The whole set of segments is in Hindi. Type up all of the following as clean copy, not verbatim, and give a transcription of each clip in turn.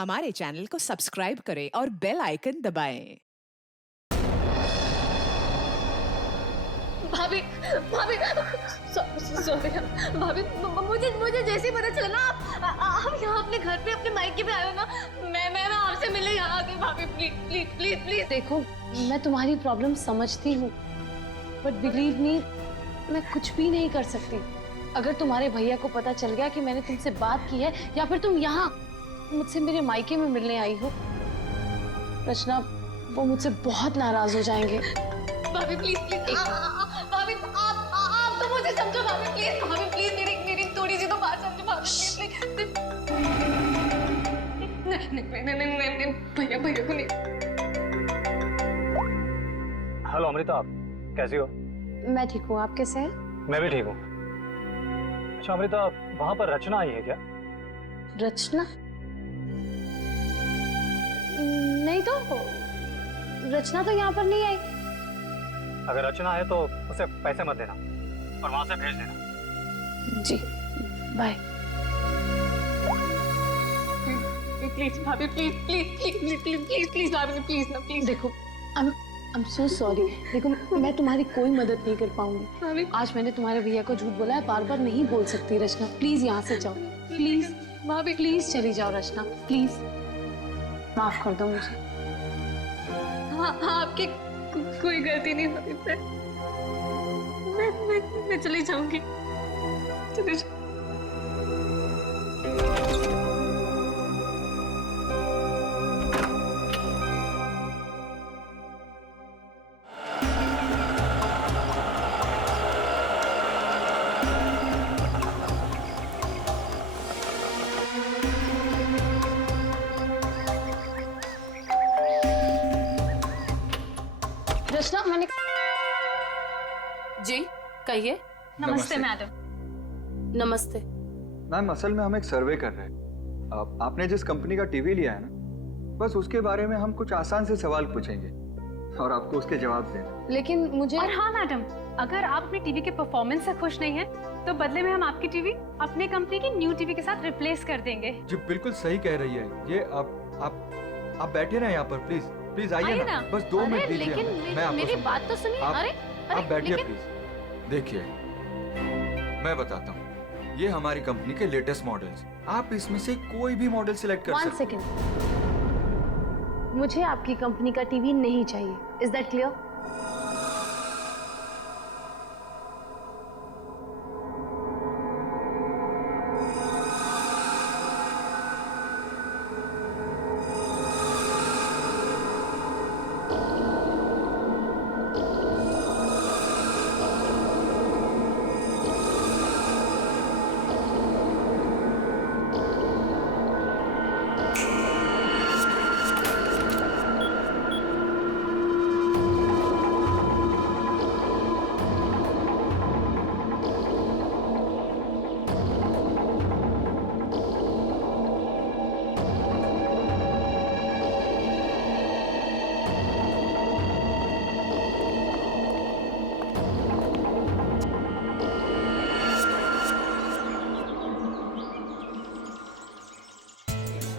हमारे चैनल को सब्सक्राइब करें और बेल आइकन दबाएं। भाभी भाभी सॉरी भाभी, मुझे मुझे जैसे ही पता चला ना आप यहाँ अपने घर पे अपने मायके पे आए हो ना, मैं आपसे मिलने यहाँ आ गई। भाभी प्लीज प्लीज प्लीज प्लीज। देखो, मैं तुम्हारी प्रॉब्लम समझती हूँ, बट बिलीव मी, मैं कुछ भी नहीं कर सकती। अगर तुम्हारे भैया को पता चल गया कि मैंने तुमसे बात की है या फिर तुम यहाँ मुझसे मेरे मायके में मिलने आई हो, रचना, वो मुझसे बहुत नाराज हो जाएंगे। भाभी प्लीज प्लीज, भाभी आप तो मुझे समझो। भाभी प्लीज मेरी थोड़ी सी तो बात समझो। भाभी प्लीज नहीं, भैया को नहीं। हेलो अमृता, आप कैसी हो? मैं ठीक हूँ, आप कैसे हैं? मैं भी ठीक हूँ। अच्छा अमृता, वहां पर रचना आई है क्या? रचना? नहीं तो, रचना तो यहाँ पर नहीं आई। अगर रचना है तो उसे पैसे मत देना और वहां से भेज देना। जी, बाय। प्लीज भाभी please please please please please please भाभी प्लीज ना प्लीज। देखो, I'm so sorry। देखो, मैं तुम्हारी कोई मदद नहीं कर पाऊंगी। आज मैंने तुम्हारे भैया को झूठ बोला है, बार बार नहीं बोल सकती। रचना प्लीज यहाँ से जाओ, प्लीज भाभी, प्लीज चली जाओ रचना, प्लीज माफ कर दो मुझे। हाँ आपकी कोई गलती नहीं भाभी, मैं चली जाऊंगी, चली जाऊंगी। रचना, मैंने जी कहिए। नमस्ते मैडम। नमस्ते मैम, असल में हम एक सर्वे कर रहे हैं। आपने जिस कंपनी का टीवी लिया है ना, बस उसके बारे में हम कुछ आसान से सवाल पूछेंगे और आपको उसके जवाब देना। लेकिन मुझे और हाँ मैडम, अगर आप अपने टीवी के परफॉर्मेंस से खुश नहीं हैं, तो बदले में हम आपकी टीवी अपने कंपनी की न्यू टीवी के साथ रिप्लेस कर देंगे। जी बिल्कुल सही कह रही है ये। आप बैठे ना यहाँ पर, प्लीज प्लीज आइए ना, बस 2 मिनट दीजिए। लेकिन मैं मेरी बात तो सुनिए। अरे आप बैठिए प्लीज। देखिए, मैं बताता हूँ, ये हमारी कंपनी के लेटेस्ट मॉडल्स, आप इसमें से कोई भी मॉडल सिलेक्ट कर सकते हैं। 1 सेकेंड, मुझे आपकी कंपनी का टीवी नहीं चाहिए। Is that clear?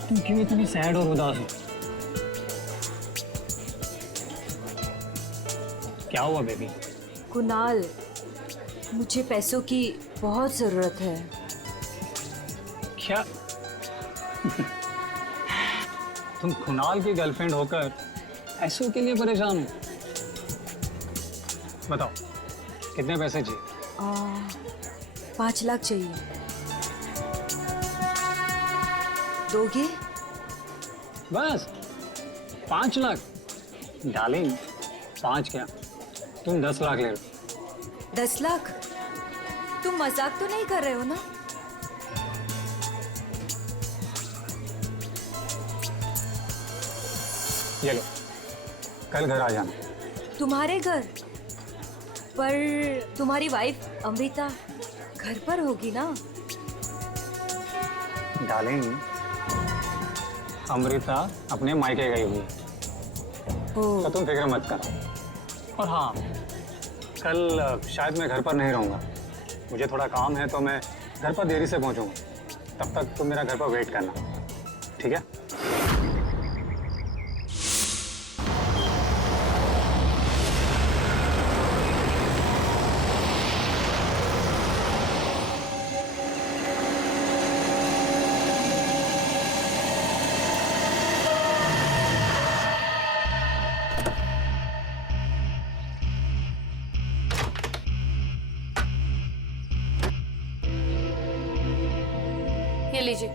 तुम क्यों इतनी सैड और उदास हो? क्या हुआ बेबी? कुणाल, मुझे पैसों की बहुत जरूरत है। क्या? तुम कुणाल की गर्लफ्रेंड होकर पैसों के लिए परेशान हो? बताओ, कितने पैसे चाहिए? 5 लाख चाहिए। दोगे? बस 5 लाख? डार्लिंग, 5 क्या, तुम 10 लाख ले लो। 10 लाख? तुम मजाक तो नहीं कर रहे हो ना? ये लो, कल घर आ जाना। तुम्हारे घर? पर तुम्हारी वाइफ अमृता घर पर होगी ना? डार्लिंग, अमृता अपने मायके गई हुई है, तो तुम फिक्र मत करो। और हाँ, कल शायद मैं घर पर नहीं रहूँगा, मुझे थोड़ा काम है, तो मैं घर पर देरी से पहुँचूँगा। तब तक तुम मेरा घर पर वेट करना, ठीक है? ये लीजिए।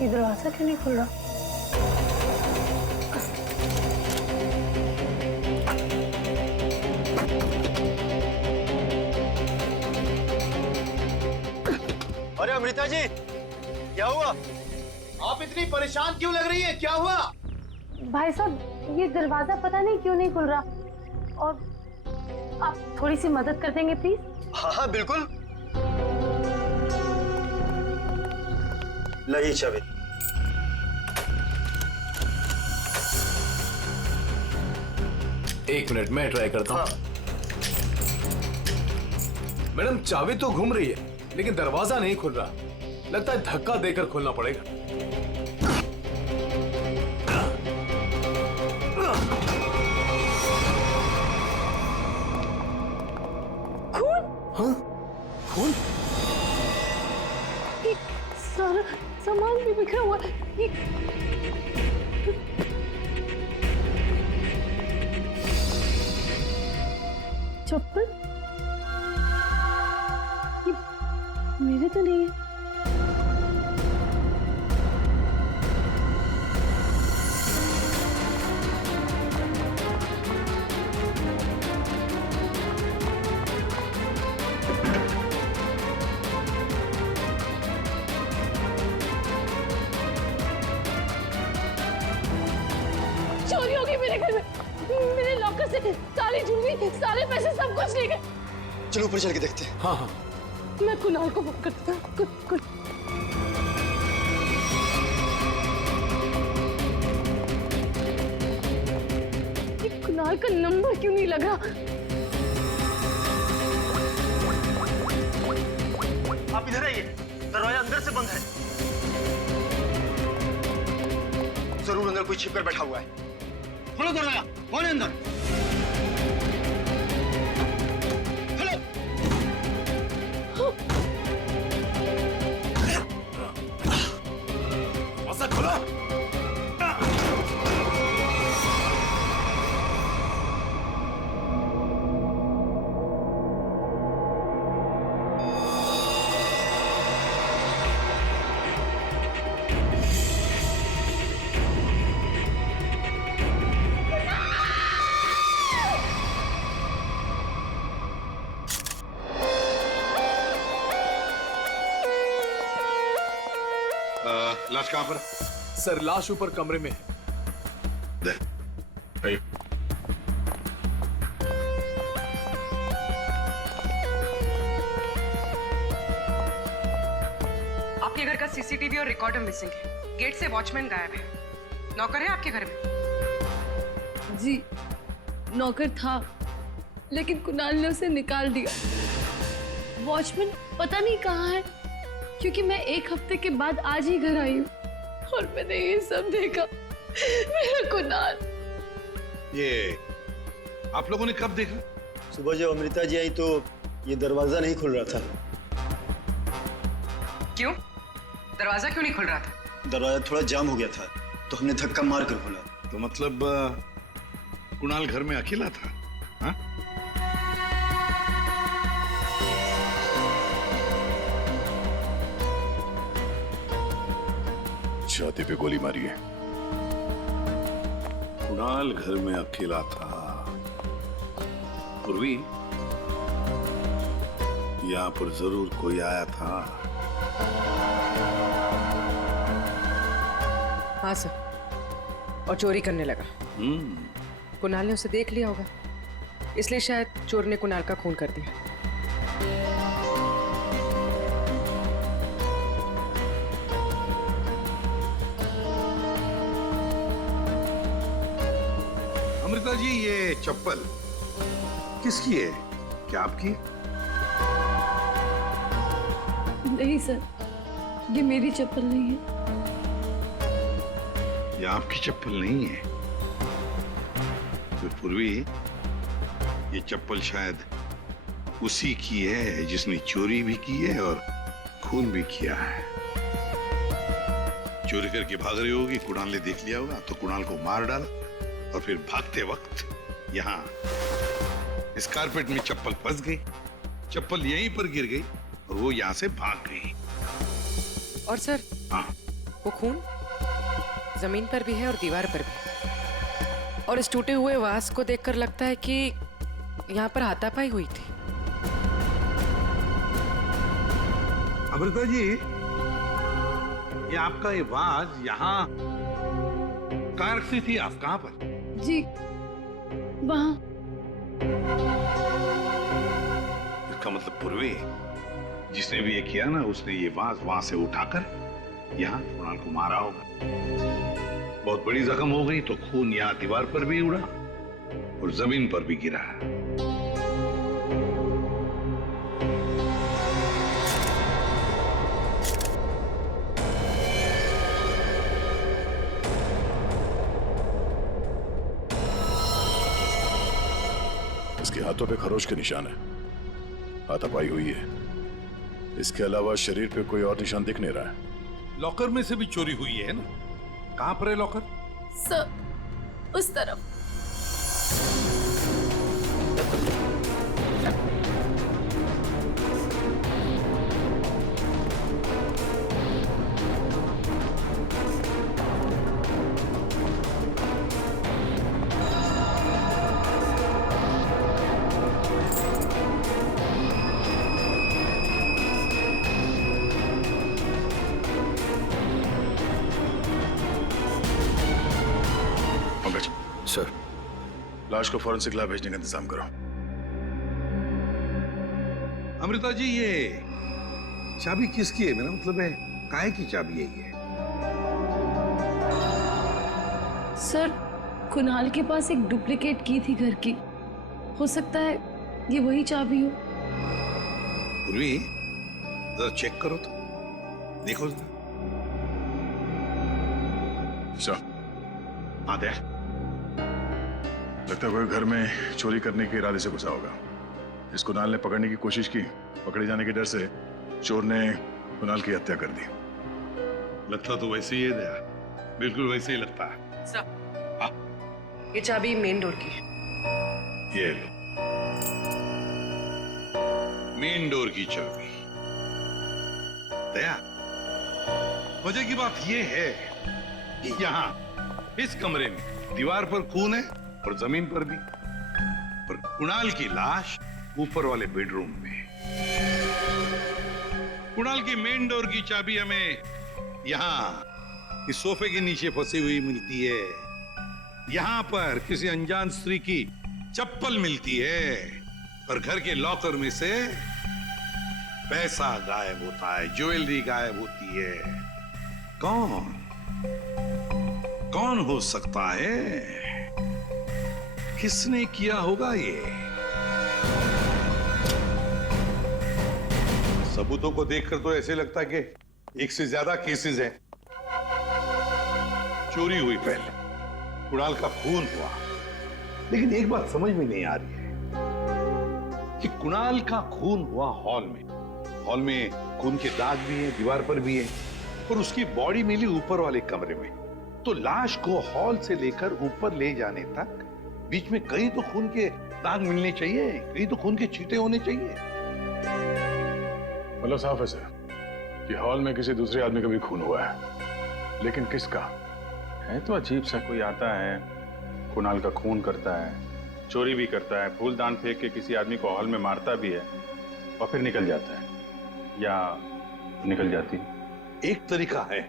ये दरवाजा क्यों नहीं खुल रहा? अरे अमृता जी, क्या हुआ? आप इतनी परेशान क्यों लग रही है? क्या हुआ? भाई साहब, ये दरवाजा पता नहीं क्यों नहीं खुल रहा, और आप थोड़ी सी मदद कर देंगे प्लीज? हाँ हाँ बिल्कुल। लाइए चाबी। एक मिनट मैं ट्राई करता हूँ। मैडम चाबी तो घूम रही है लेकिन दरवाजा नहीं खुल रहा। लगता है धक्का देकर खोलना पड़ेगा। खून? हाँ? खून? ये सारा सामान भी बिखरा हुआ है। ये चप्पल? ये मेरे तो नहीं है। चोरी हो गई मेरे घर में। मेरे लॉकर से सारी ज्वेलरी, सारे पैसे, सब कुछ ले गए। चलो ऊपर चल के देखते हैं। हाँ हाँ। मैं कुणाल को फोन करता हूँ। ये कुणाल का नंबर क्यों नहीं लगा? आप इधर आइए, दरवाजा अंदर से बंद है। जरूर अंदर कोई छिपकर बैठा हुआ है। खोलो दरवाजा, कौन है अंदर? ऐसा खोलो। लाश कहाँ पर? सर लाश ऊपर कमरे में है। दे। आइए। आपके घर का सीसीटीवी और रिकॉर्डर मिसिंग है। गेट से वॉचमैन गायब है। नौकर है आपके घर में? जी, नौकर था लेकिन कुणाल ने उसे निकाल दिया। वॉचमैन पता नहीं कहाँ है, क्योंकि मैं एक हफ्ते के बाद आज ही घर आई हूँ और मैंने ये सब देखा। मेरा कुणाल। ये आप लोगों ने कब देखा? सुबह जब अमृता जी आई तो ये दरवाजा नहीं खुल रहा था। क्यों? दरवाजा क्यों नहीं खुल रहा था? दरवाजा थोड़ा जाम हो गया था तो हमने धक्का मार कर खोला। तो मतलब कुणाल घर में अकेला था? हाँ? छाती पे गोली मारी है। कुणाल घर में अकेला था। पूर्वी, यहाँ पर जरूर कोई आया था। हाँ सर, और चोरी करने लगा। कुणाल ने उसे देख लिया होगा, इसलिए शायद चोर ने कुणाल का खून कर दिया। अमृता जी, ये चप्पल किसकी है? क्या आपकी? नहीं सर, ये मेरी चप्पल नहीं है। ये आपकी चप्पल नहीं है? तो पूर्वी, ये चप्पल शायद उसी की है जिसने चोरी भी की है और खून भी किया है। चोरी करके भाग रही होगी, कुणाल ने देख लिया होगा तो कुणाल को मार डाला और फिर भागते वक्त यहाँ इस कारपेट में चप्पल फंस गई, चप्पल यहीं पर गिर गई और वो यहाँ से भाग गई। और सर, हाँ, वो खून जमीन पर भी है और दीवार पर भी, और इस टूटे हुए वास को देखकर लगता है कि यहाँ पर हाथापाई हुई थी। अमृता जी, ये आपका ये वाज यहाँ कहाँ रखती थी आप? कहाँ पर? जी, वहाँ। इसका मतलब पूर्वी, जिसने भी ये किया ना, उसने ये वाज वहां से उठाकर यहाँ कुणाल को मारा होगा। बहुत बड़ी जख्म हो गई तो खून यहाँ दीवार पर भी उड़ा और जमीन पर भी गिरा। इसके हाथों पे खरोच के निशान है, हाथापाई हुई है। इसके अलावा शरीर पे कोई और निशान दिख नहीं रहा है। लॉकर में से भी चोरी हुई है ना? कहां पर है लॉकर? सर, उस तरफ। सर, लाश को फॉरेंसिक लैब भेजने का इंतजाम करो। अमृता जी, ये चाबी किसकी है? मेरा मतलब है काहे की चाबी है ये? सर, कुणाल के पास एक डुप्लीकेट की थी घर की, हो सकता है ये वही चाबी हो। पूर्वी, जरा चेक करो तो, देखो जरा। हाँ, देख। लगता है कोई घर में चोरी करने के इरादे से घुसा होगा। इस कुणाल ने पकड़ने की कोशिश की, पकड़े जाने के डर से चोर ने कुणाल की हत्या कर दी। लगता तो वैसे ही है दया, बिल्कुल वैसे ही लगता है। सर, ये चाबी मेन डोर की। ये लो, मेन डोर की चाबी। दया, मजे की बात ये है कि यहाँ इस कमरे में दीवार पर खून है और जमीन पर भी, और कुणाल की लाश ऊपर वाले बेडरूम में। कुणाल की मेन डोर की चाबी हमें यहाँ इस सोफे के नीचे फंसी हुई मिलती है। यहाँ पर किसी अनजान स्त्री की चप्पल मिलती है और घर के लॉकर में से पैसा गायब होता है, ज्वेलरी गायब होती है। कौन हो सकता है? किसने किया होगा ये? सबूतों को देखकर तो ऐसे लगता है कि एक से ज्यादा केसेस हैं। चोरी हुई पहले, कुणाल का खून हुआ, लेकिन एक बात समझ में नहीं आ रही है कि कुणाल का खून हुआ हॉल में। हॉल में खून के दाग भी हैं, दीवार पर भी है, और उसकी बॉडी मिली ऊपर वाले कमरे में। तो लाश को हॉल से लेकर ऊपर ले जाने तक बीच में कहीं तो खून के दाग मिलने चाहिए, कहीं तो खून के छींटे होने चाहिए। मतलब साफ है सर कि हॉल में किसी दूसरे आदमी का भी खून हुआ है, लेकिन किसका है तो अजीब सा। कोई आता है, कुणाल का खून करता है, चोरी भी करता है, फूलदान फेंक के किसी आदमी को हॉल में मारता भी है और फिर निकल जाता है या निकल जाती है। एक तरीका है,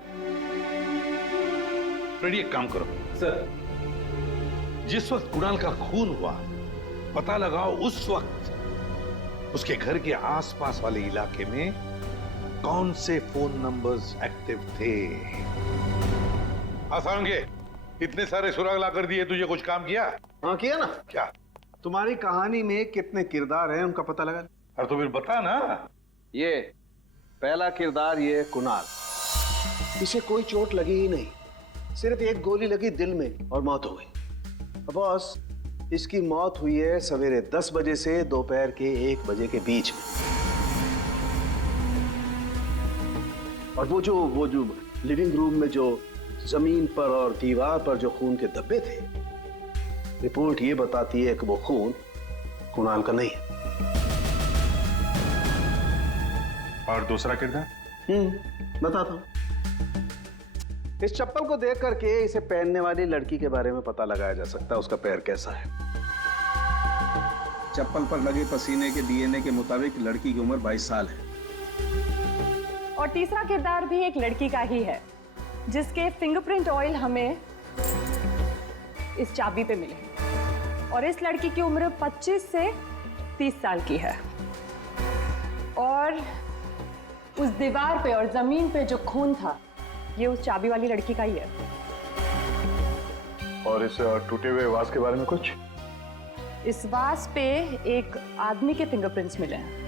फ्रेडी, एक काम करो सर। जिस वक्त कुणाल का खून हुआ, पता लगाओ उस वक्त उसके घर के आसपास वाले इलाके में कौन से फोन नंबर्स एक्टिव थे। आसानगे, इतने सारे सुराग ला कर दिए, तुझे कुछ काम किया? हाँ किया ना। क्या? तुम्हारी कहानी में कितने किरदार हैं उनका पता लगा। अरे तो फिर बता ना। ये पहला किरदार, ये कुणाल। इसे कोई चोट लगी ही नहीं, सिर्फ एक गोली लगी दिल में और मौत हो गई। बॉस, इसकी मौत हुई है सवेरे 10 बजे से दोपहर के 1 बजे के बीच में। और वो जो लिविंग रूम में जो जमीन पर और दीवार पर जो खून के धब्बे थे, रिपोर्ट ये बताती है कि वो खून कुणाल का नहीं है। और दूसरा किरदार? बताता हूं। इस चप्पल को देख करके इसे पहनने वाली लड़की के बारे में पता लगाया जा सकता है, उसका पैर कैसा है। चप्पल पर लगे पसीने के डीएनए के मुताबिक लड़की की उम्र 22 साल है। और तीसरा किरदार भी एक लड़की का ही है, जिसके फिंगरप्रिंट ऑयल हमें इस चाबी पे मिले। और इस लड़की की उम्र 25 से 30 साल की है। और उस दीवार पे और जमीन पे जो खून था, ये उस चाबी वाली लड़की का ही है। और इस टूटे हुए वास के बारे में कुछ? इस वास पे एक आदमी के फिंगरप्रिंट्स मिले हैं।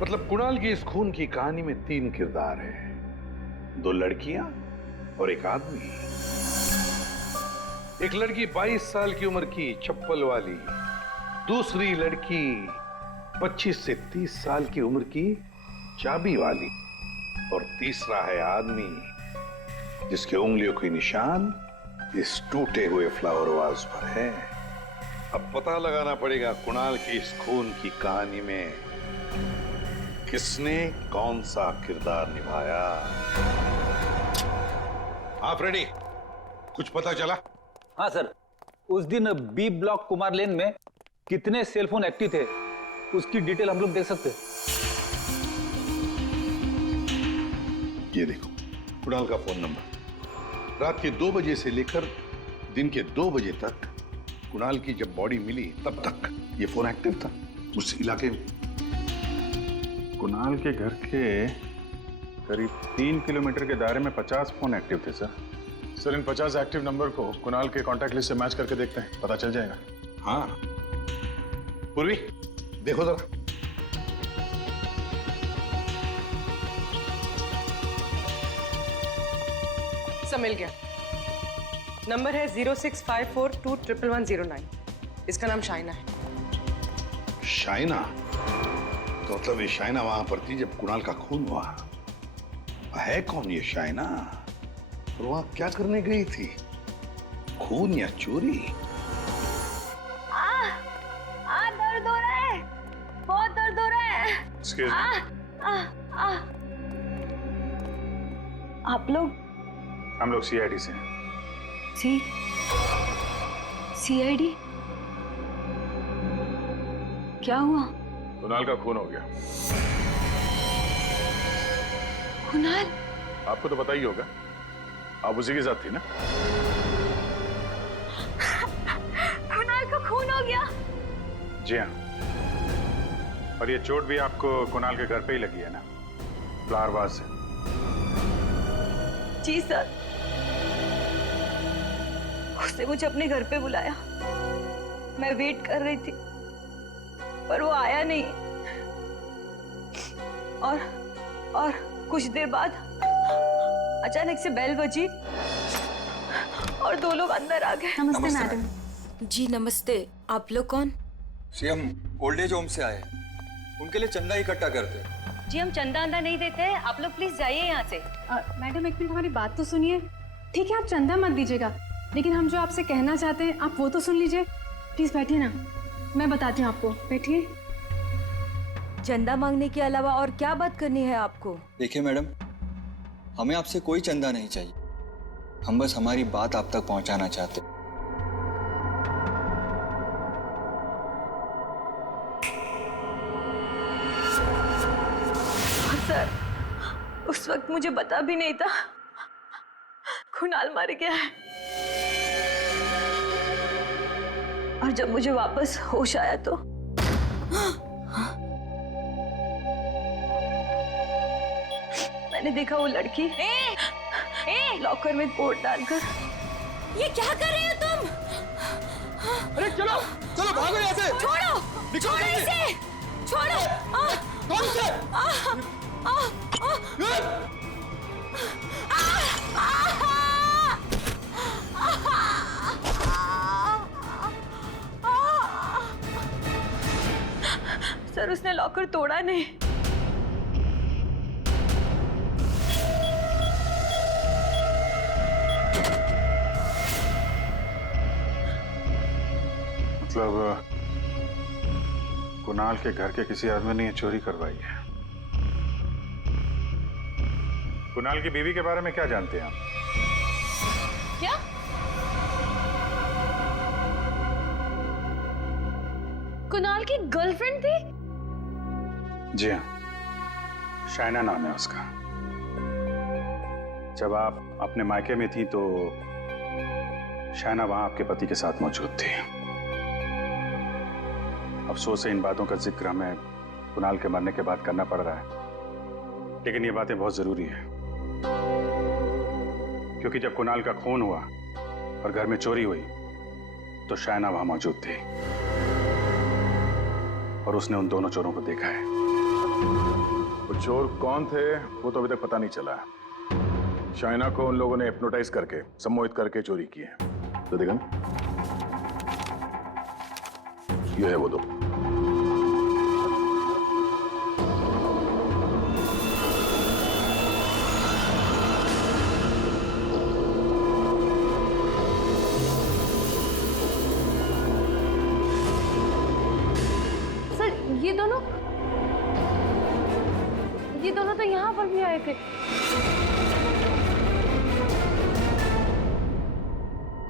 मतलब कुणाल की इस खून की कहानी में 3 किरदार हैं, 2 लड़कियां और एक आदमी। एक लड़की 22 साल की उम्र की चप्पल वाली, दूसरी लड़की 25 से 30 साल की उम्र की चाबी वाली, और तीसरा है आदमी जिसके उंगलियों के निशान इस टूटे हुए फ्लावर वाज पर है। अब पता लगाना पड़ेगा कुणाल की इस खून की कहानी में किसने कौन सा किरदार निभाया। आप रेडी? कुछ पता चला? हाँ सर, उस दिन बी ब्लॉक कुमार लेन में कितने सेलफोन एक्टिव थे, उसकी डिटेल हम लोग देख सकते हैं। ये देखो कुणाल का फोन नंबर। रात के 2 बजे से लेकर दिन के 2 बजे तक कुणाल की जब बॉडी मिली तब तक ये फोन एक्टिव था उस इलाके में। कुणाल के घर के करीब 3 किलोमीटर के दायरे में 50 फोन एक्टिव थे सर। सर, इन 50 एक्टिव नंबर को कुणाल के कॉन्टैक्ट लिस्ट से मैच करके देखते हैं, पता चल जाएगा। हाँ पूर्वी, देखो जरा। सब मिल गया। नंबर है 0654211109। इसका नाम शाइना है। शाइना? तो मतलब ये शाइना वहां पर थी जब कुणाल का खून हुआ। है कौन ये शाइना और वहां क्या करने गई थी? खून या चोरी? दर्द हो रहा है, बहुत दर्द हो रहा है। Excuse me. आप लोग? हम लोग CID से हैं। CID? क्या हुआ? कुणाल का खून हो गया। कुणाल? आपको तो पता ही होगा, आप उसी के साथ थी ना? कुणाल का खून हो गया। जी हाँ, और ये चोट भी आपको कुणाल के घर पे ही लगी है ना, फ्लावर वाज से? जी सर, उसने मुझे अपने घर पे बुलाया। मैं वेट कर रही थी पर वो आया नहीं। और कुछ देर बाद अचानक से बेल बजी और 2 लोग अंदर आ गए। नमस्ते मैडम। जी नमस्ते। आप लोग कौन? जी हम ओल्ड एज होम से आए, उनके लिए चंदा इकट्ठा करते हैं। जी हम चंदा अंदा नहीं देते हैं, आप लोग प्लीज जाइए यहाँ से। मैडम एक मिनट, हमारी बात तो सुनिए। ठीक है, आप चंदा मत दीजिएगा, लेकिन हम जो आपसे कहना चाहते हैं आप वो तो सुन लीजिए। प्लीज बैठिए ना, मैं बताती हूँ आपको। बैठिए। चंदा मांगने के अलावा और क्या बात करनी है आपको? देखिए मैडम, हमें आपसे कोई चंदा नहीं चाहिए, हम बस हमारी बात आप तक पहुंचाना चाहते। सर, उस वक्त मुझे पता भी नहीं था कुणाल मर गया है। और जब मुझे वापस होश आया तो मैंने देखा वो लड़की लॉकर में कोट डालकर ये क्या कर रहे हो तुम? अरे चलो चलो भागो यहाँ से। छोड़ो, छोड़ो इसे, छोड़ो। कौन से? सर उसने लॉकर तोड़ा नहीं। मतलब कुणाल के घर के किसी आदमी ने ये चोरी करवाई है। कुणाल की बीवी के बारे में क्या जानते हैं आप? क्या? कुणाल की गर्लफ्रेंड थी? जी हाँ, शाइना नाम है उसका। जब आप अपने मायके में थी तो शाइना वहां आपके पति के साथ मौजूद थी। अफसोस है इन बातों का जिक्र हमें कुणाल के मरने के बाद करना पड़ रहा है, लेकिन ये बातें बहुत जरूरी है क्योंकि जब कुणाल का खून हुआ और घर में चोरी हुई तो शाइना वहां मौजूद थी और उसने उन दोनों चोरों को देखा है। वो चोर कौन थे वो तो अभी तक पता नहीं चला है। शाइना को उन लोगों ने हिप्नोटाइज करके, सम्मोहित करके चोरी की है। तो देखा ना, ये है वो दो। ये दोनों तो यहाँ पर भी आए थे।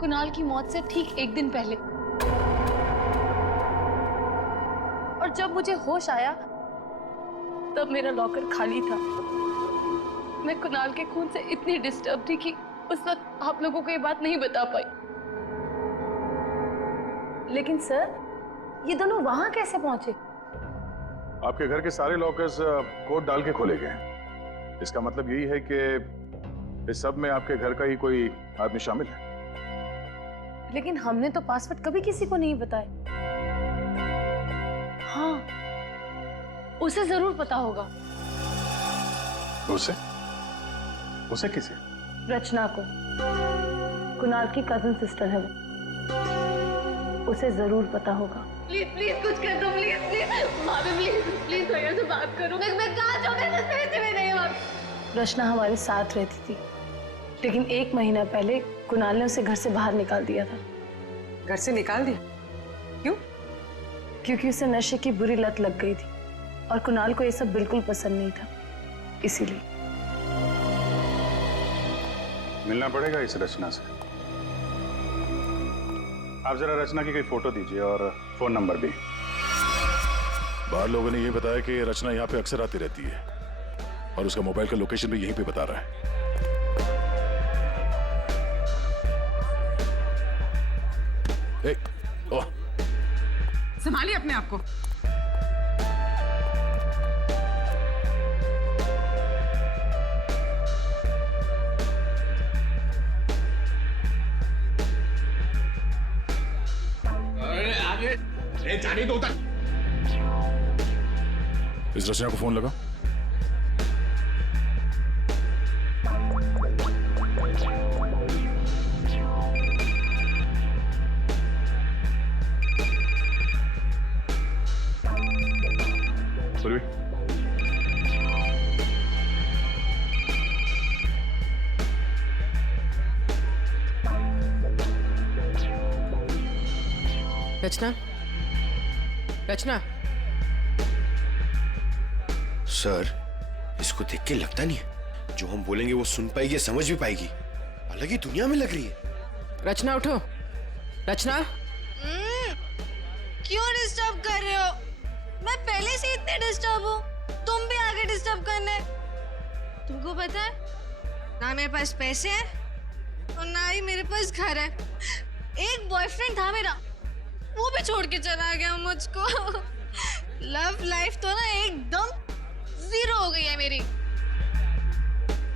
कुणाल की मौत से ठीक एक दिन पहले। और जब मुझे होश आया तब मेरा लॉकर खाली था। मैं कुणाल के खून से इतनी डिस्टर्ब थी कि उस वक्त आप लोगों को ये बात नहीं बता पाई। लेकिन सर, ये दोनों वहां कैसे पहुंचे? आपके घर के सारे लॉकर्स कोड डाल के खोले गए। इसका मतलब यही है कि इस सब में आपके घर का ही कोई आदमी शामिल है। लेकिन हमने तो पासवर्ड कभी किसी को नहीं बताया। हाँ, उसे जरूर पता होगा। उसे? उसे किसे? रचना को। कुणाल की कजन सिस्टर है वो। उसे जरूर पता होगा। प्लीज प्लीज कुछ कर दो, प्लीज प्लीज भाभी, प्लीज प्लीज भैया से बात करो। मैं कहाँ जाऊँ? मैं पैसे में नहीं हूँ। रचना हमारे साथ रहती थी, लेकिन 1 महीना पहले कुणाल ने उसे घर से बाहर निकाल दिया था। घर से निकाल दिया? क्यों? क्योंकि उसे नशे की बुरी लत लग गई थी और कुणाल को ये सब बिल्कुल पसंद नहीं था, इसीलिए। मिलना पड़ेगा इस रचना से। आप जरा रचना की कोई फोटो दीजिए और फोन नंबर भी। बाहर लोगों ने ये बताया कि रचना यहाँ पे अक्सर आती रहती है और उसका मोबाइल का लोकेशन भी यहीं पे बता रहा है। ओह, संभालिए अपने आप को। जाने दो उधर। इस रचना को फोन लगा। रचना, रचना। सर, इसको देख के लगता नहीं है जो हम बोलेंगे वो सुन पाएगी, समझ भी पाएगी। अलग ही दुनिया में लग रही है। रचना उठो। रचना, क्यों डिस्टर्ब कर रहे हो? मैं पहले से इतने डिस्टर्ब हूँ, तुम भी आगे डिस्टर्ब करने। तुमको पता है ना मेरे पास पैसे हैं और ना ही मेरे पास घर है। एक बॉयफ्रेंड था मेरा, वो भी छोड़ के चला गया मुझको। लव लाइफ तो ना एकदम 0 हो गई है मेरी।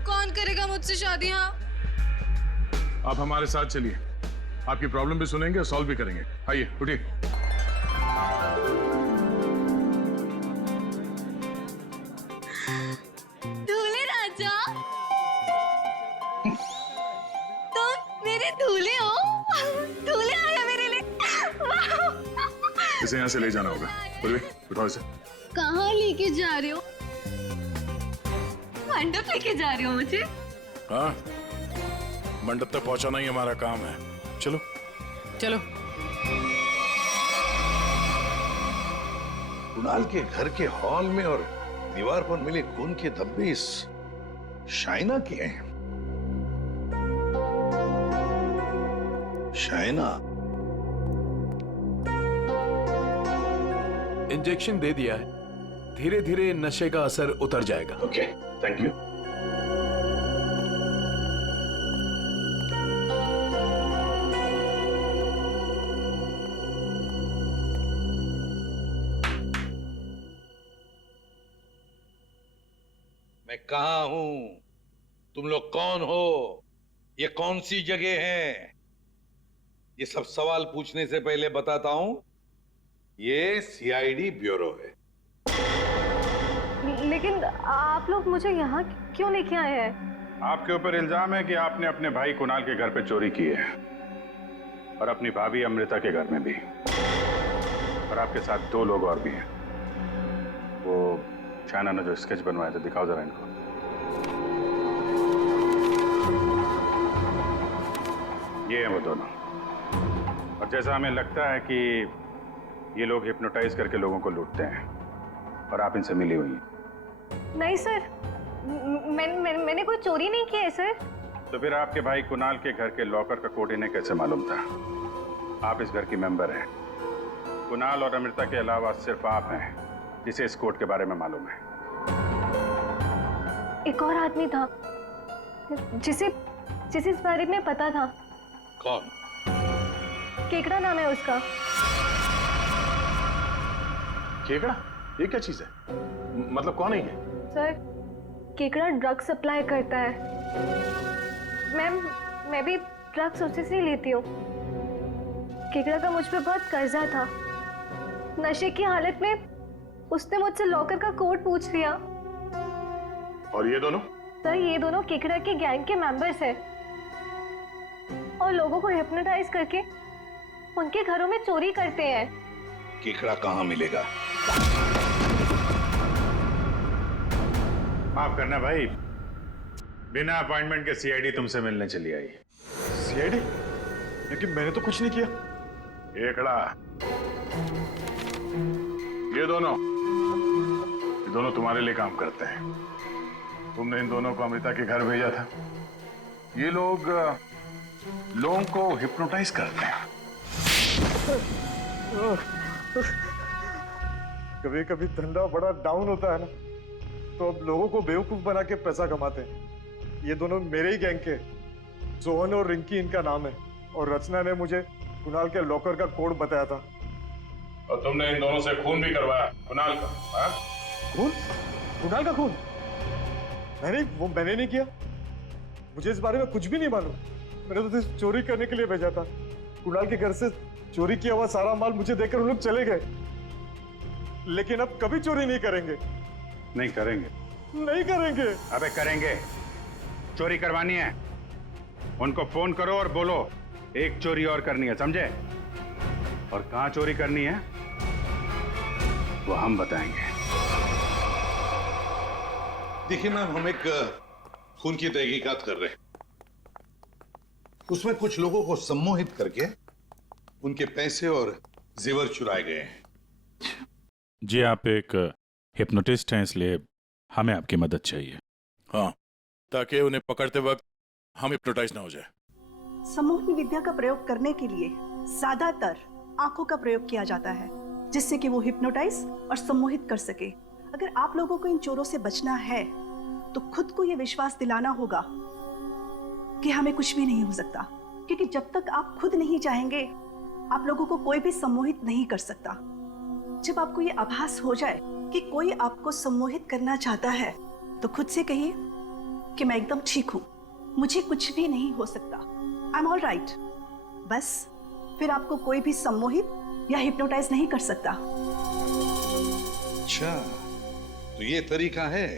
कौन करेगा मुझसे शादी? हाँ, आप हमारे साथ चलिए, आपकी प्रॉब्लम भी सुनेंगे और सॉल्व भी करेंगे। आइए उठिए। दूल्हे राजा, तुम मेरे दूल्हे हो। दूल्हे आया मेरे लिए। इसे यहाँ से ले जाना होगा। पूर्वी उठाओ इसे। कहाँ लेके जा रहे हो? मंडप लेके जा रहे हो मुझे? हाँ, मंडप तक पहुंचाना ही हमारा काम है। चलो चलो। कुणाल के घर के हॉल में और दीवार पर मिले खून के धब्बे इस शाइना के हैं। शाइना इंजेक्शन दे दिया है, धीरे धीरे नशे का असर उतर जाएगा। Okay, thank you. मैं कहाँ हूं? तुम लोग कौन हो? ये कौन सी जगह है? ये सब सवाल पूछने से पहले बताता हूं, ये सीआईडी ब्यूरो है। लेकिन आप लोग मुझे यहाँ क्यों लेके आए हैं? आपके ऊपर इल्जाम है कि आपने अपने भाई कुणाल के घर पे चोरी की है और अपनी भाभी अमृता के घर में भी, और आपके साथ 2 लोग और भी हैं। वो शाइना ने जो स्केच बनवाया था, दिखाओ जरा इनको। ये हैं वो दोनों। और जैसा हमें लगता है कि ये लोग हिप्नोटाइज करके लोगों को लूटते हैं और आप इनसे मिली हुई हैं। नहीं सर, मैंने कोई चोरी नहीं की है सर। तो फिर आपके भाई कुणाल के घर के लॉकर का कोड इन्हें कैसे मालूम था? आप इस घर की मेंबर हैं। कुणाल और अमृता के अलावा सिर्फ आप हैं जिसे इस कोड के बारे में मालूम है। एक और आदमी था जिसे इस बारे में पता था। कौन? केकड़ा नाम है उसका। केकड़ा? ये क्या चीज है? मतलब कौन है ये? सर, केकड़ा ड्रग सप्लाई करता है। मैं भी ड्रग्स उसी से ही लेती हूँ। केकड़ा का मुझ पे बहुत कर्जा था। नशे की हालत में उसने मुझसे लॉकर का कोड पूछ लिया। और ये दोनों? सर, ये दोनों केकड़ा के गैंग के मेंबर्स हैं और लोगों को हिप्नोटाइज करके उनके घरों में चोरी करते हैं। केकड़ा कहाँ मिलेगा? माफ करना भाई, बिना अपॉइंटमेंट के सीआईडी तुमसे मिलने चली आई। सीआईडी? लेकिन मैंने तो कुछ नहीं किया। केकड़ा, ये दोनों तुम्हारे लिए काम करते हैं। तुमने इन दोनों को अमृता के घर भेजा था। ये लोग लोगों को हिप्नोटाइज करते हैं। कभी कभी धंधा बड़ा डाउन होता है ना, तो अब लोगों को बेवकूफ बना के पैसा कमाते हैं। ये दोनों मेरे ही गैंग के, जोहन और रिंकी इनका नाम है, और रचना ने मुझे कुणाल के लॉकर का कोड बताया था। और तुमने इन दोनों से खून भी करवाया कुणाल का? हाँ? खून? कुणाल का खून? मैंने नहीं किया। मुझे इस बारे में कुछ भी नहीं मालूम। मैंने तो सिर्फ चोरी करने के लिए भेजा था। कुणाल के घर से चोरी किया हुआ सारा माल मुझे देकर उन लोग चले गए। लेकिन अब कभी चोरी नहीं करेंगे। नहीं करेंगे? नहीं करेंगे। अबे करेंगे। चोरी करवानी है, उनको फोन करो और बोलो एक चोरी और करनी है, समझे? और कहां चोरी करनी है वो हम बताएंगे। देखिए मैम, हम एक खून की तहकीकात कर रहे हैं। उसमें कुछ लोगों को सम्मोहित करके उनके पैसे और जेवर चुराए गए हैं। जी, आप एक हिप्नोटिस्ट हैं, इसलिए हमें आपकी मदद चाहिए। हाँ, ताकि उन्हें पकड़ते वक्त हम हिप्नोटाइज ना हो जाए। सम्मोहन विद्या का प्रयोग करने के लिए ज्यादातर आंखों का प्रयोग किया जाता है, जिससे कि वो हिप्नोटाइज और सम्मोहित कर सके। अगर आप लोगों को इन चोरों से बचना है तो खुद को ये विश्वास दिलाना होगा कि हमें कुछ भी नहीं हो सकता, क्योंकि जब तक आप खुद नहीं चाहेंगे आप लोगों को कोई भी सम्मोहित नहीं कर सकता। जब आपको ये आभास हो जाए कि कोई आपको सम्मोहित करना चाहता है तो खुद से कहिए कि मैं एकदम ठीक हूँ, मुझे कुछ भी नहीं हो सकता, आई एम ऑल राइट। बस फिर आपको कोई भी सम्मोहित या हिप्नोटाइज नहीं कर सकता। अच्छा, तो ये तरीका है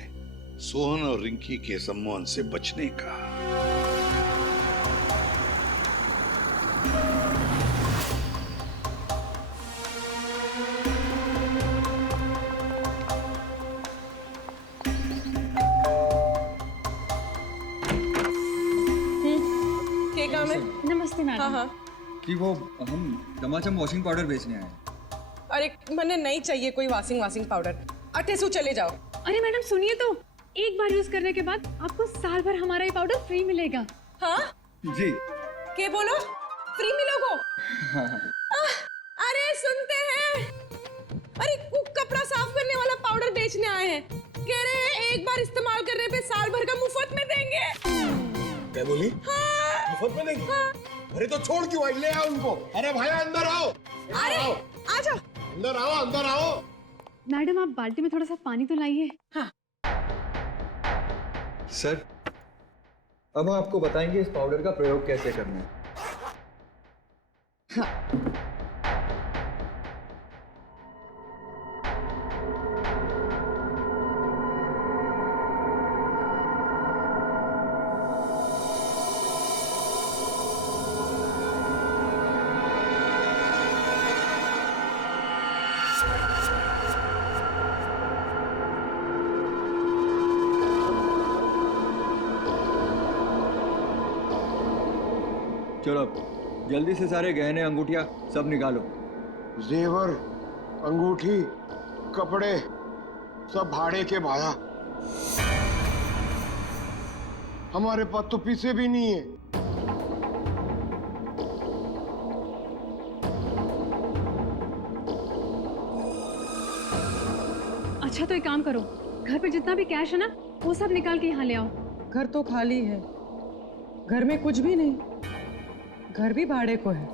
सोहन और रिंकी के सम्मोहन से बचने का। क्या काम है? नमस्ते मैडम। हाँ हाँ। कि वो हम चमाचम वॉशिंग पाउडर बेचने आए हैं। अरे मैंने नहीं चाहिए कोई वॉशिंग पाउडर। अटेसू चले जाओ। अरे मैडम सुनिए तो, एक बार यूज करने के बाद आपको साल भर हमारा ये पाउडर फ्री मिलेगा। हाँ जी। क्या बोलो? फ्री मिलोगो? हाँ। अरे सुनते हैं, अरे कपड़ा साफ करने वाला पाउडर बेचने आए हैं, कह रहे हैं एक बार इस्तेमाल करने पे साल भर का मुफ्त में देंगे। क्या बोली? हाँ। मुफ्त में देंगे? हाँ। अरे तो छोड़ क्यों आई? ले आओ उनको। अरे भैया अंदर आओ। अरे आजा। अंदर आओ, अंदर आओ। मैडम आप बाल्टी में थोड़ा सा पानी तो लाइए। हाँ। सर, अब हम आपको बताएंगे इस पाउडर का प्रयोग कैसे करना है। चलो जल्दी से सारे गहने अंगूठिया सब निकालो। जेवर, अंगूठी, कपड़े सब भाड़े के भाया। हमारे पास तो पैसे भी नहीं है। अच्छा तो एक काम करो, घर पे जितना भी कैश है ना वो सब निकाल के यहाँ ले आओ। घर तो खाली है, घर में कुछ भी नहीं, घर भी भाड़े को है।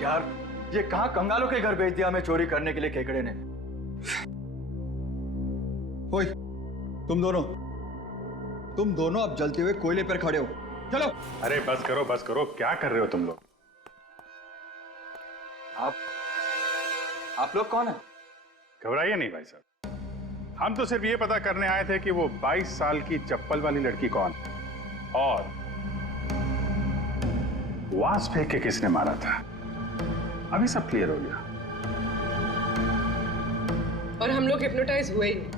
यार, ये कहाँ कंगालों के घर भेज दिया हमें चोरी करने के लिए केकड़े ने। ओए, तुम दोनों अब जलते हुए कोयले पर खड़े हो, चलो। अरे बस करो, क्या कर रहे हो तुम लोग? आप लोग कौन है? घबराइए नहीं भाई साहब, हम तो सिर्फ ये पता करने आए थे कि वो 22 साल की चप्पल वाली लड़की कौन और वास फेंक के किसने मारा था। अभी सब क्लियर हो गया। और हम लोग हिप्नोटाइज हुए ही नहीं।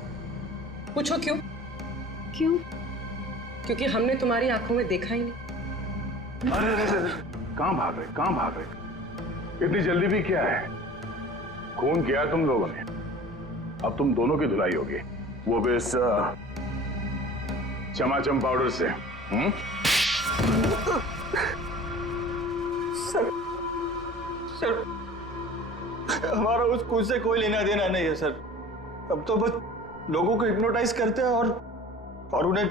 पूछो क्यों? क्यों? क्योंकि हमने तुम्हारी आंखों में देखा ही नहीं। अरे कहां भाग रहे? इतनी जल्दी भी क्या है? खून किया तुम लोगों ने, अब तुम दोनों की धुलाई होगी, वो भी इस चमाचम पाउडर से। सर, हमारा उस खून से कोई लेना देना नहीं है सर। अब तो बस लोगों को हिप्नोटाइज करते हैं और उन्हें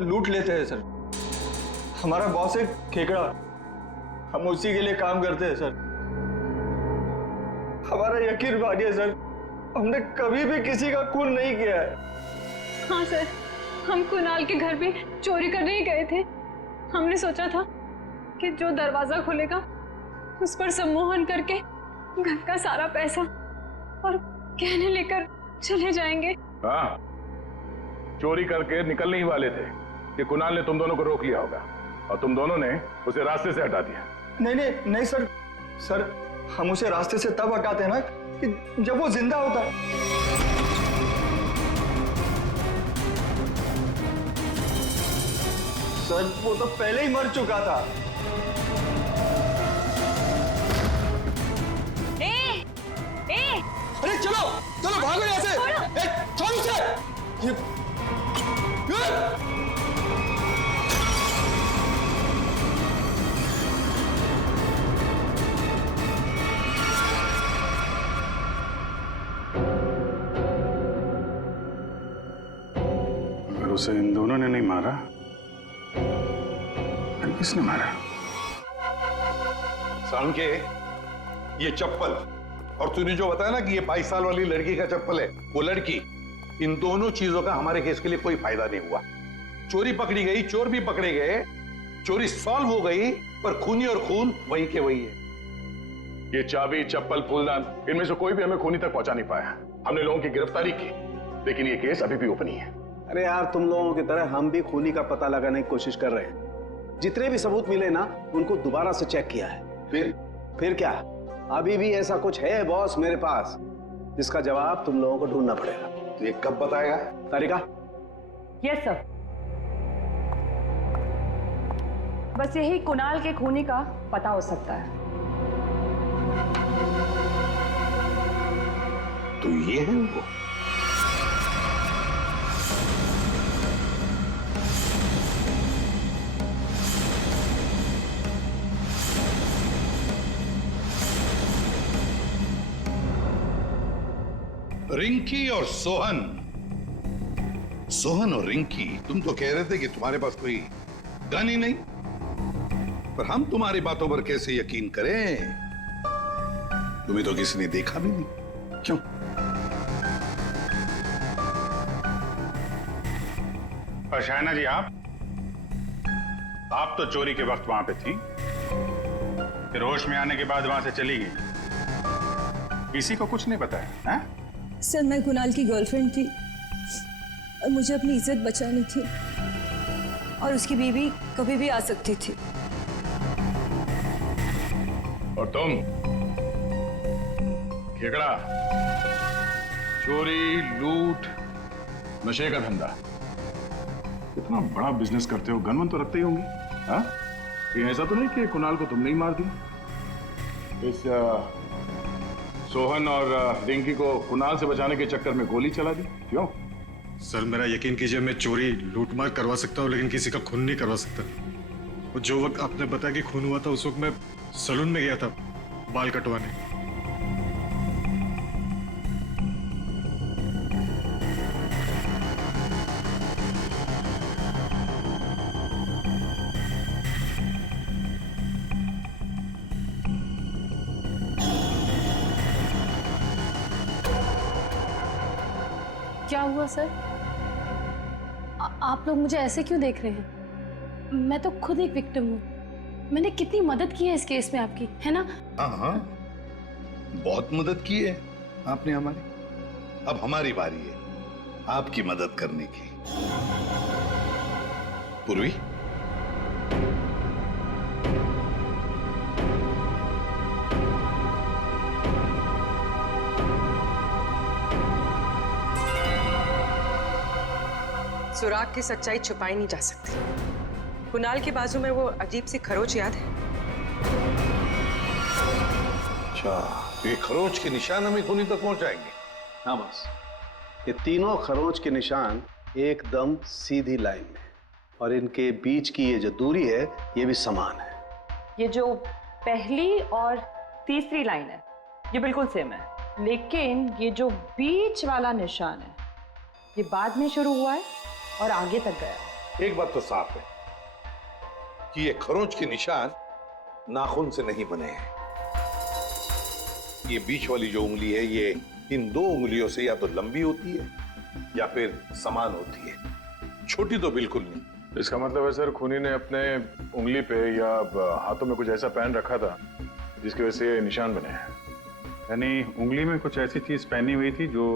लूट लेते हैं सर। हमारा बॉस है खेकड़ा, हम उसी के लिए काम करते हैं सर। हमारा यकीन मानिए सर, हमने कभी भी किसी का खून नहीं किया है। हाँ सर, हम कुणाल के घर पे चोरी करने ही गए थे। हमने सोचा था कि जो दरवाजा खुलेगा उस पर सम्मोहन करके घर का सारा पैसा और गहने लेकर चले जाएंगे। हाँ, चोरी करके निकलने ही वाले थे कि कुणाल ने तुम दोनों को रोक लिया होगा और तुम दोनों ने उसे रास्ते से हटा दिया। नहीं सर, हम उसे रास्ते से तब हटाते हैं ना कि जब वो जिंदा होता है। सर, वो तो पहले ही मर चुका था। अरे चलो भागो यहाँ से। छोड़ उसे। अगर उसे इन दोनों ने नहीं मारा फिर किसने मारा? साउंड के ये चप्पल और तूने जो बताया ना कि ये 22 साल वाली लड़की का चप्पल है, वो लड़की, इन दोनों चीजों का हमारे केस के लिए कोई फायदा नहीं हुआ। चोरी पकड़ी गई, चोर भी पकड़े गए, चोरी सॉल्व हो गई, पर खूनी और खून वहीं के वही है। ये चाबी, चप्पल, फूलदान, इनमें से कोई भी हमें खूनी तक पहुंचा नहीं पाया। हमने लोगों की गिरफ्तारी की, लेकिन ये केस अभी भी ओपन ही है। अरे यार, तुम लोगों की तरह हम भी खूनी का पता लगाने की कोशिश कर रहे हैं। जितने भी सबूत मिले ना, उनको दोबारा से चेक किया है। फिर क्या? अभी भी ऐसा कुछ है बॉस मेरे पास, जिसका जवाब तुम लोगों को ढूंढना पड़ेगा। तो ये कब बताएगा? तारिका? Yes sir. बस यही कुणाल के खूनी का पता हो सकता है। तो ये है वो। रिंकी और सोहन। सोहन और रिंकी, तुम तो कह रहे थे कि तुम्हारे पास कोई गन ही नहीं, पर हम तुम्हारी बातों पर कैसे यकीन करें? तुम्हें तो किसी ने देखा भी नहीं। क्यों? और शायना जी, आप तो चोरी के वक्त वहां पे थी, फिर होश में आने के बाद वहां से चली गई, किसी को कुछ नहीं बताया? हैं? सर, मैं कुणाल की गर्लफ्रेंड थी और मुझे अपनी इज्जत बचानी थी, और उसकी बीवी कभी भी आ सकती थी। और तुम खेकड़ा, चोरी, लूट, नशे का धंधा, इतना बड़ा बिजनेस करते हो, गन तो रखते ही होंगे। हाँ? ये ऐसा तो नहीं कि कुणाल को तुमने ही मार दिया? इस सोहन और रिंकी को कुणाल से बचाने के चक्कर में गोली चला दी, क्यों? सर, मेरा यकीन कीजिए, मैं चोरी लूटमार करवा सकता हूँ, लेकिन किसी का खून नहीं करवा सकता। और जो वक्त आपने बताया कि खून हुआ था, उस वक्त मैं सैलून में गया था बाल कटवाने। क्या हुआ सर? आप लोग मुझे ऐसे क्यों देख रहे हैं? मैं तो खुद एक विक्टिम हूँ। मैंने कितनी मदद की है इस केस में आपकी, है ना? हाँ, बहुत मदद की है आपने हमारी। अब हमारी बारी है आपकी मदद करने की। पूर्वी, सुराग की सच्चाई छुपाई नहीं जा सकती। कुणाल के बाजू में वो अजीब सी खरोच याद है? अच्छा, ये खरोच के निशान हमें खूनी तक पहुंचाएंगे? हाँ बस, ये तीनों खरोच के निशान एकदम सीधी लाइन में, और इनके बीच की ये जो दूरी है, ये भी समान है। ये जो पहली और तीसरी लाइन है, ये बिल्कुल सेम है, लेकिन ये जो बीच वाला निशान है, ये बाद में शुरू हुआ है और आगे तक गया। एक बात तो साफ है कि ये खरोंच के निशान नाखून से नहीं बने हैं। ये बीच वाली जो उंगली है, ये इन दो उंगलियों से या तो लंबी होती है या फिर समान होती है, छोटी तो बिल्कुल नहीं। इसका मतलब है सर, खूनी ने अपने उंगली पे या हाथों में कुछ ऐसा पहन रखा था जिसकी वजह से ये निशान बने हैं। यानी उंगली में कुछ ऐसी चीज पहनी हुई थी जो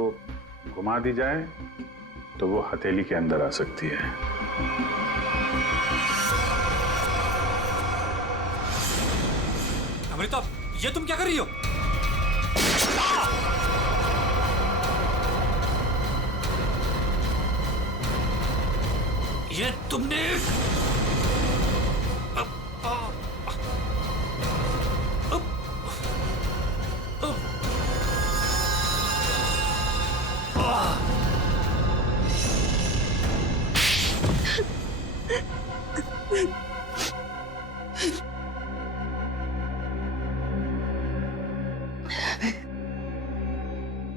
घुमा दी जाए तो वो हथेली के अंदर आ सकती है। अमृता, ये तुम क्या कर रही हो? ये तुमने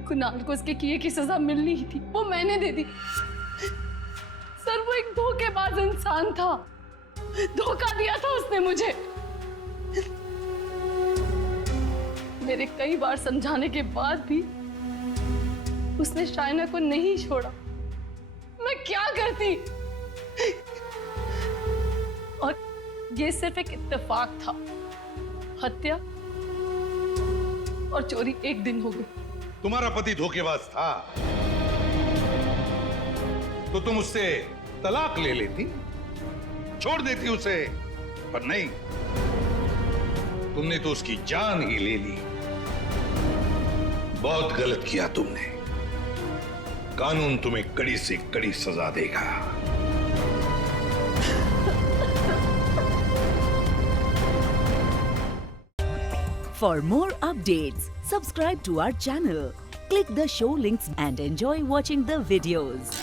कुणाल को उसके किए की सजा मिलनी ही थी, वो मैंने दे दी। सर, वो एक धोखेबाज इंसान था, धोखा दिया था उसने मुझे। मेरे कई बार समझाने के बाद भी उसने शायना को नहीं छोड़ा। मैं क्या करती? ये सिर्फ एक इत्तेफाक था। हत्या और चोरी एक दिन हो गई। तुम्हारा पति धोखेबाज था तो तुम उससे तलाक ले लेती, छोड़ देती उसे, पर नहीं, तुमने तो उसकी जान ही ले ली। बहुत गलत किया तुमने। कानून तुम्हें कड़ी से कड़ी सजा देगा। For more updates, subscribe to our channel, click the show links and enjoy watching the videos.